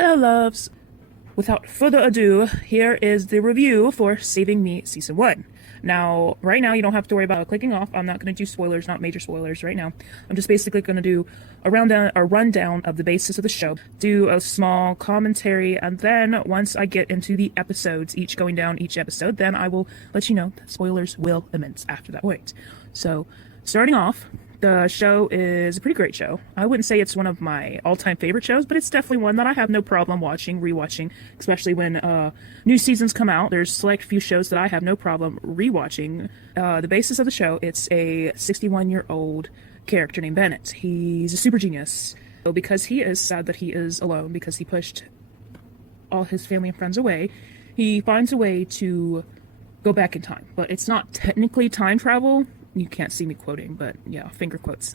Hello, loves. Without further ado, here is the review for Saving Me Season 1. Now, right now, you don't have to worry about clicking off. I'm not going to do spoilers, not major spoilers right now. I'm just basically going to do a rundown of the basis of the show, do a small commentary, and then once I get into the episodes, each going down each episode, then I will let you know that spoilers will commence after that point. So, starting off, the show is a pretty great show. I wouldn't say it's one of my all-time favorite shows, but it's definitely one that I have no problem rewatching, especially when new seasons come out. There's select few shows that I have no problem rewatching. The basis of the show, it's a 61-year-old character named Bennett. He's a super genius. So because he is sad that he is alone, because he pushed all his family and friends away, he finds a way to go back in time. But it's not technically time travel. You can't see me quoting, but yeah, finger quotes.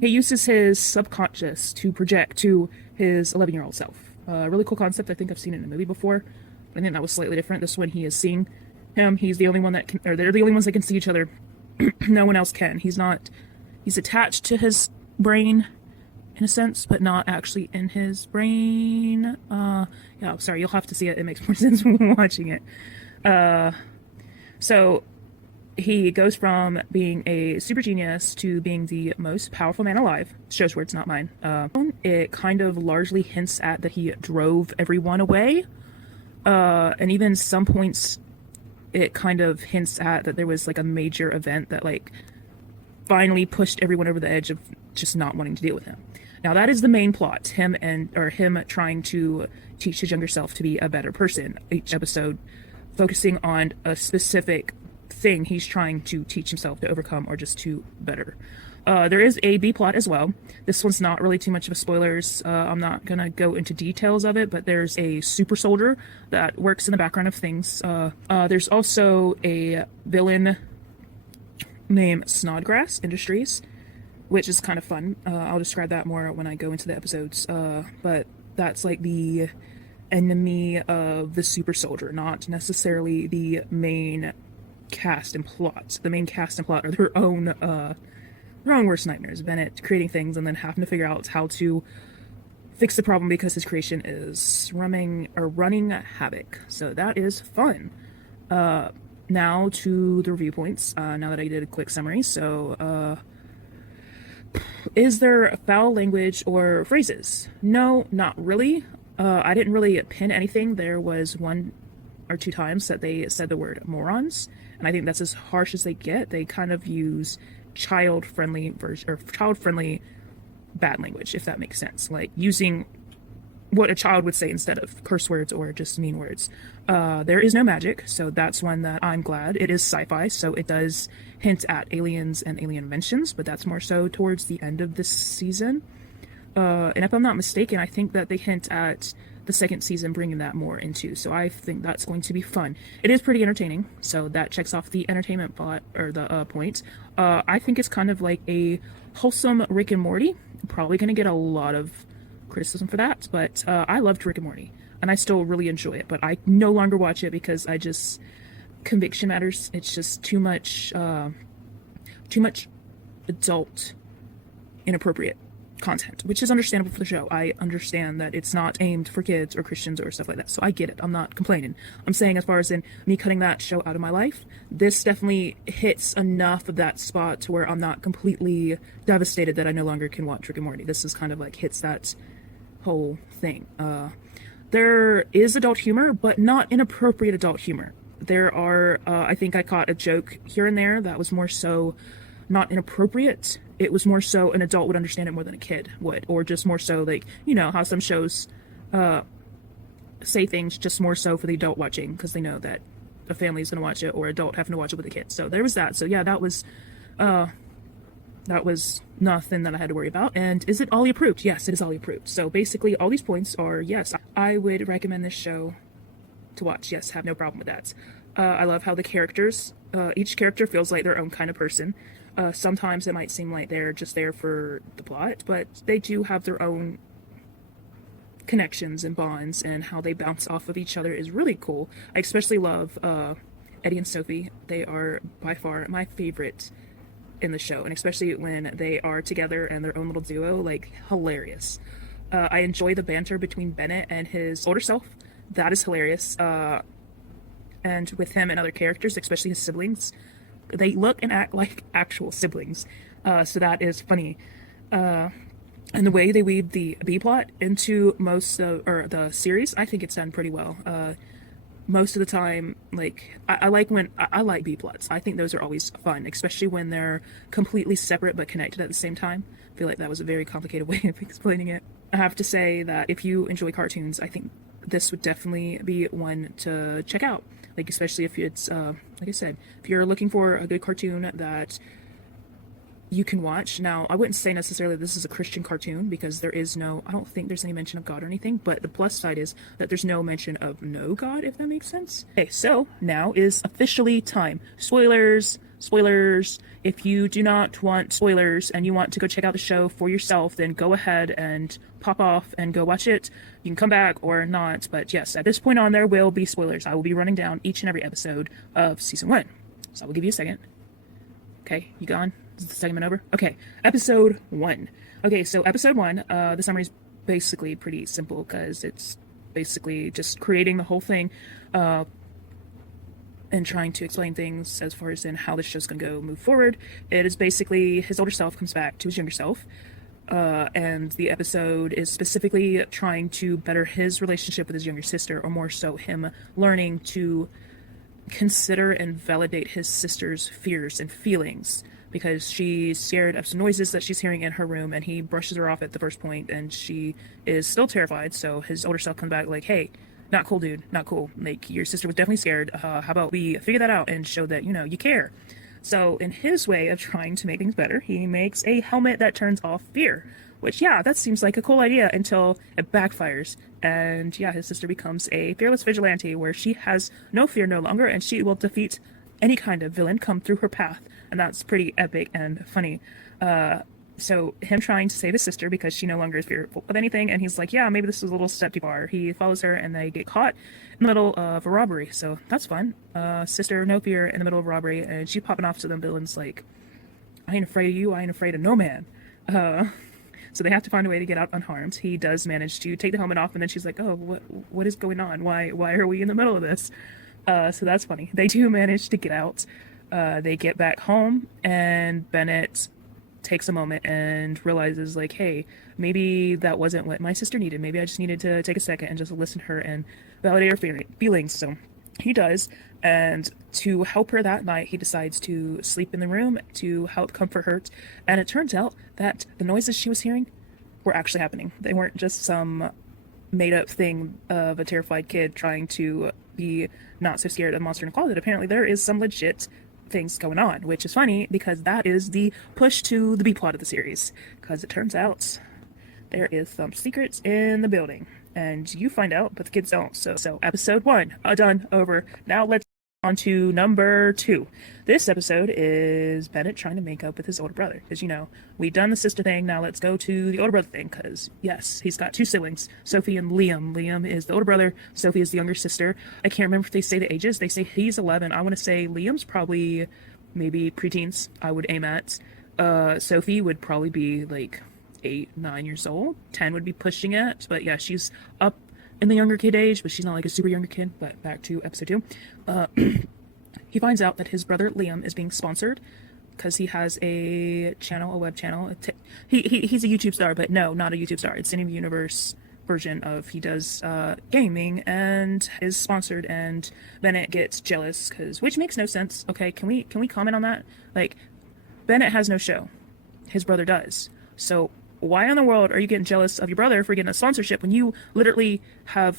He uses his subconscious to project to his 11-year-old self. Really cool concept. I think I've seen it in a movie before. I think that was slightly different. This one, he is seeing him. He's the only one that can, or they're the only ones that can see each other. No one else can. He's attached to his brain in a sense, but not actually in his brain. Yeah, sorry, you'll have to see it. It makes more sense when watching it. So he goes from being a super genius to being the most powerful man alive. Show's words, not mine. It kind of largely hints at that he drove everyone away. And even some points, it kind of hints at that there was like a major event that like finally pushed everyone over the edge of just not wanting to deal with him. Now that is the main plot, him trying to teach his younger self to be a better person. Each episode focusing on a specific thing he's trying to teach himself to overcome or just to better. There is a B plot as well. This one's not really too much of a spoilers. I'm not gonna go into details of it, but there's a super soldier that works in the background of things. There's also a villain named Snodgrass Industries, which is kind of fun. I'll describe that more when I go into the episodes. But that's like the enemy of the super soldier, not necessarily the main cast and plot. The main cast and plot are their own worst nightmares. Bennett creating things and then having to figure out how to fix the problem because his creation is running havoc. So that is fun. Now to the review points. Now that I did a quick summary. So is there foul language or phrases? No, not really. I didn't really pin anything. There was one or two times that they said the word morons, and I think that's as harsh as they get. They kind of use child-friendly bad language, if that makes sense, like using what a child would say instead of curse words or just mean words. There is no magic, so that's one that I'm glad. It is sci-fi, so it does hint at aliens and alien inventions, but that's more so towards the end of this season. And if I'm not mistaken, I think that they hint at the second season bringing that more into, so I think that's going to be fun. It is pretty entertaining, so that checks off the entertainment plot, or the point. I think it's kind of like a wholesome Rick and Morty. I'm probably going to get a lot of criticism for that, but I loved Rick and Morty, and I still really enjoy it, but I no longer watch it because conviction matters. It's just too much adult, inappropriate content, which is understandable for the show. I understand that it's not aimed for kids or Christians or stuff like that, so I get it. I'm not complaining. I'm saying as far as in me cutting that show out of my life, this definitely hits enough of that spot to where I'm not completely devastated that I no longer can watch Rick and Morty. This is kind of like hits that whole thing. There is adult humor, but not inappropriate adult humor. There are, I think I caught a joke here and there that was more so not inappropriate. It was more so an adult would understand it more than a kid would, or just more so like, you know, how some shows say things just more so for the adult watching because they know that a family is going to watch it or adult having to watch it with a kid. So there was that. So yeah, that was nothing that I had to worry about. And is it Ollie approved? Yes, it is Ollie approved. So basically all these points are yes. I would recommend this show to watch. Yes, have no problem with that. I love how the characters, each character feels like their own kind of person. Sometimes it might seem like they're just there for the plot, but they do have their own connections and bonds, and how they bounce off of each other is really cool. I especially love Eddie and Sophie. They are by far my favorite in the show, and especially when they are together and their own little duo, like hilarious. I enjoy the banter between Bennett and his older self. That is hilarious. And with him and other characters, especially his siblings, they look and act like actual siblings. So that is funny. And the way they weave the B plot into most of or the series, I think it's done pretty well. Most of the time, like I like when I like B plots. I think those are always fun, especially when they're completely separate but connected at the same time. I feel like that was a very complicated way of explaining it. I have to say that if you enjoy cartoons, I think this would definitely be one to check out. Like especially if it's like I said, if you're looking for a good cartoon that you can watch. Now, I wouldn't say necessarily this is a Christian cartoon because there is no, I don't think there's any mention of God or anything, but the plus side is that there's no mention of no God, if that makes sense. Okay, so now is officially time. Spoilers, spoilers. If you do not want spoilers and you want to go check out the show for yourself, then go ahead and pop off and go watch it. You can come back or not, but yes, at this point on, there will be spoilers. I will be running down each and every episode of season 1. So I will give you a second. Okay, you gone? Is the segment over? Okay, episode 1. Okay, so episode 1, the summary is basically pretty simple because it's basically just creating the whole thing and trying to explain things as far as in how this show's gonna go move forward. It is basically his older self comes back to his younger self, and the episode is specifically trying to better his relationship with his younger sister, or more so him learning to consider and validate his sister's fears and feelings, because she's scared of some noises that she's hearing in her room, and he brushes her off at the first point, and she is still terrified. So his older self comes back like, hey, not cool, dude, not cool. Like, your sister was definitely scared. How about we figure that out and show that, you know, you care. So in his way of trying to make things better, he makes a helmet that turns off fear, which, yeah, that seems like a cool idea until it backfires. And yeah, his sister becomes a fearless vigilante where she has no fear no longer, and she will defeat any kind of villain come through her path. And that's pretty epic and funny. So him trying to save his sister because she no longer is fearful of anything, and he's like, yeah, maybe this is a little step too far. He follows her, and they get caught in the middle of a robbery, so that's fun. Sister, no fear, in the middle of a robbery, and she popping off to them villains like, I ain't afraid of you, I ain't afraid of no man. So they have to find a way to get out unharmed. He does manage to take the helmet off, and then she's like, oh, what is going on? Why are we in the middle of this? So that's funny. They do manage to get out. They get back home, and Bennett takes a moment and realizes, like, hey, maybe that wasn't what my sister needed. Maybe I just needed to take a second and just listen to her and validate her feelings. So he does, and to help her that night, he decides to sleep in the room to help comfort her. And it turns out that the noises she was hearing were actually happening. They weren't just some made-up thing of a terrified kid trying to be not so scared of monster in a closet. Apparently there is some legit things going on, which is funny because that is the push to the B plot of the series, because it turns out there is some secrets in the building, and you find out, but the kids don't. So episode 1, done, over. Now let's on to number 2. This episode is Bennett trying to make up with his older brother, because, you know, we've done the sister thing, now let's go to the older brother thing, because, yes, he's got 2 siblings, Sophie and Liam. Liam is the older brother, Sophie is the younger sister. I can't remember if they say the ages. They say he's 11. I want to say Liam's probably maybe preteens, I would aim at. Sophie would probably be, like, 8, 9 years old. 10 would be pushing it, but yeah, she's up in the younger kid age, but she's not like a super younger kid. But back to episode 2. He finds out that his brother Liam is being sponsored because he has a channel, a web channel. He's a YouTube star, but no, not a YouTube star. It's Cinema Universe version of, he does gaming and is sponsored, and Bennett gets jealous which makes no sense. Okay, can we comment on that? Like, Bennett has no show, his brother does. So why in the world are you getting jealous of your brother for getting a sponsorship when you literally have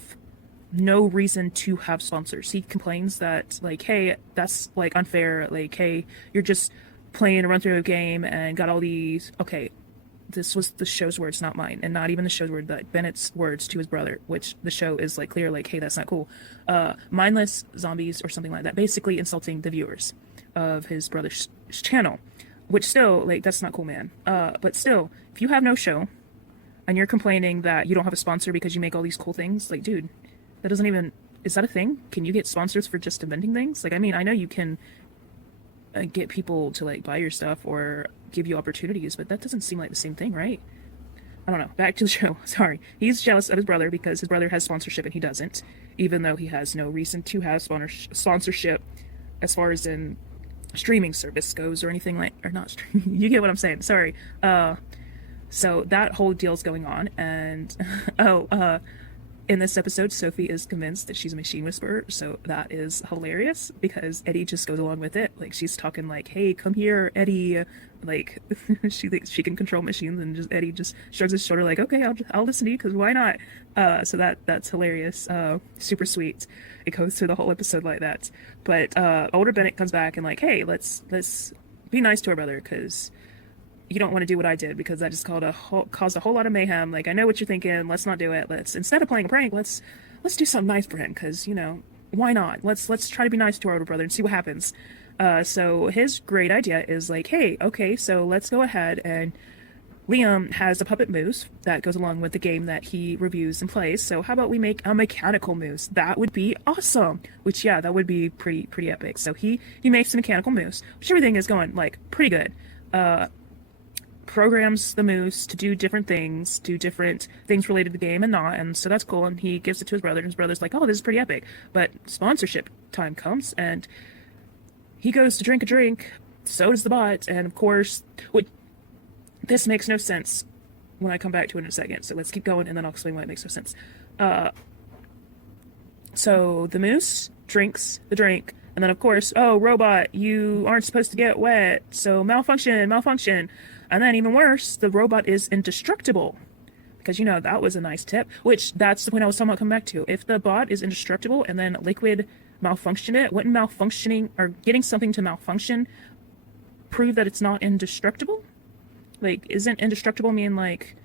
no reason to have sponsors? He complains that, like, hey, that's, like, unfair. Like, hey, you're just playing a run-through a game and got all these... Okay, this was the show's words, not mine. And not even the show's word, but Bennett's words to his brother, which the show is, like, clear, like, hey, that's not cool. Mindless zombies or something like that. Basically insulting the viewers of his brother's channel. Which still, like, that's not cool, man. But still, if you have no show, and you're complaining that you don't have a sponsor because you make all these cool things, like, dude, that doesn't even... Is that a thing? Can you get sponsors for just inventing things? Like, I mean, I know you can get people to, like, buy your stuff or give you opportunities, but that doesn't seem like the same thing, right? I don't know. Back to the show. Sorry. He's jealous of his brother because his brother has sponsorship and he doesn't, even though he has no reason to have sponsorship as far as in streaming service goes or anything like, or not streaming. You get what I'm saying. Sorry. So that whole deal's going on, and in this episode, Sophie is convinced that she's a machine whisperer, so that is hilarious because Eddie just goes along with it. Like she's talking like, "Hey, come here, Eddie." Like she thinks she can control machines, and just Eddie just shrugs his shoulder like, "Okay, I'll listen to you because why not?" So that's hilarious. Super sweet. It goes through the whole episode like that. But older Bennett comes back and like, "Hey, let's be nice to our brother because." You don't want to do what I did because that just caused a whole lot of mayhem. Like I know what you're thinking. Let's not do it. Let's instead of playing a prank, let's do something nice for him because why not? Let's try to be nice to our older brother and see what happens. So his great idea is like, hey, okay, so let's go ahead and Liam has a puppet moose that goes along with the game that he reviews and plays. So how about we make a mechanical moose? That would be awesome. Which yeah, that would be pretty epic. So he makes a mechanical moose, which everything is going like pretty good. Programs the moose to do different things related to the game and not, and so that's cool. And he gives it to his brother, and his brother's like, "Oh, this is pretty epic." But sponsorship time comes, and he goes to drink a drink. So does the bot, and of course, this makes no sense when I come back to it in a second. So let's keep going, and then I'll explain why it makes no sense. So the moose drinks the drink, and then of course, oh, robot, you aren't supposed to get wet, so malfunction. And then even worse, the robot is indestructible. Because, that was a nice tip. Which, that's the point I was talking about coming back to. If the bot is indestructible and then Liquid malfunctioned it, wouldn't malfunctioning, or getting something to malfunction, prove that it's not indestructible? Like, isn't indestructible mean, like,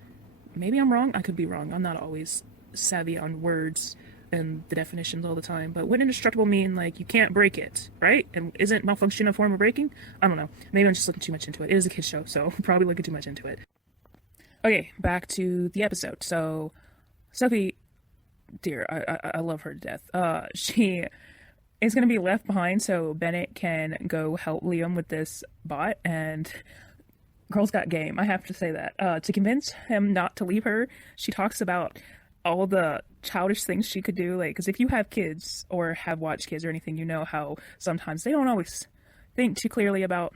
maybe I'm wrong? I could be wrong. I'm not always savvy on words and the definitions all the time, but wouldn't indestructible mean like you can't break it, right? And isn't malfunction a form of breaking? I don't know. Maybe I'm just looking too much into it. It is a kid's show, so I'm probably looking too much into it. Okay, back to the episode. So Sophie, dear, I love her to death. She is going to be left behind so Bennett can go help Liam with this bot, and girl's got game. I have to say that. To convince him not to leave her, she talks about all the childish things she could do, like, because if you have kids or have watched kids or anything, you know how sometimes they don't always think too clearly about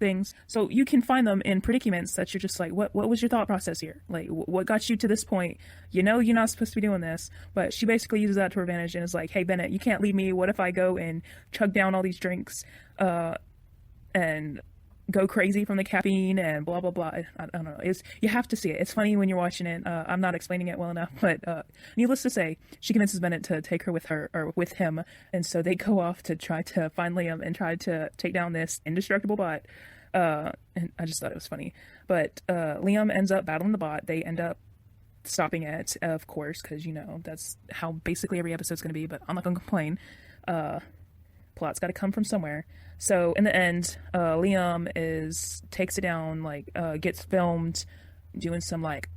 things. So you can find them in predicaments that you're just like, what was your thought process here? Like, what got you to this point? You're not supposed to be doing this. But she basically uses that to her advantage and is like, hey, Bennett, you can't leave me. What if I go and chug down all these drinks and go crazy from the caffeine and blah blah blah. I don't know. You have to see it. It's funny when you're watching it. I'm not explaining it well enough, but needless to say, she convinces Bennett to take her with him, and so they go off to try to find Liam and try to take down this indestructible bot. And I just thought it was funny. But Liam ends up battling the bot. They end up stopping it, of course, because that's how basically every episode's going to be. But I'm not going to complain. Plot's got to come from somewhere. So in the end, Liam takes it down, like gets filmed doing some like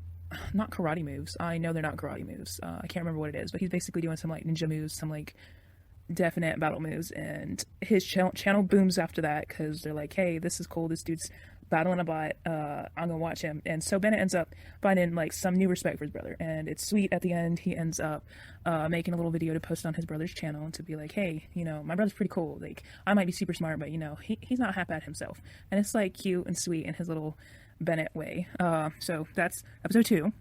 not karate moves. I know they're not karate moves. I can't remember what it is, but he's basically doing some like ninja moves, some like definite battle moves, and his channel booms after that because they're like, hey, this is cool. This dude's battling a bot. I'm gonna watch him. And so Bennett ends up finding like some new respect for his brother, and it's sweet. At the end, he ends up making a little video to post on his brother's channel to be like, hey, my brother's pretty cool. Like, I might be super smart, but he's not half bad himself. And it's like cute and sweet in his little Bennett way. So that's episode 2.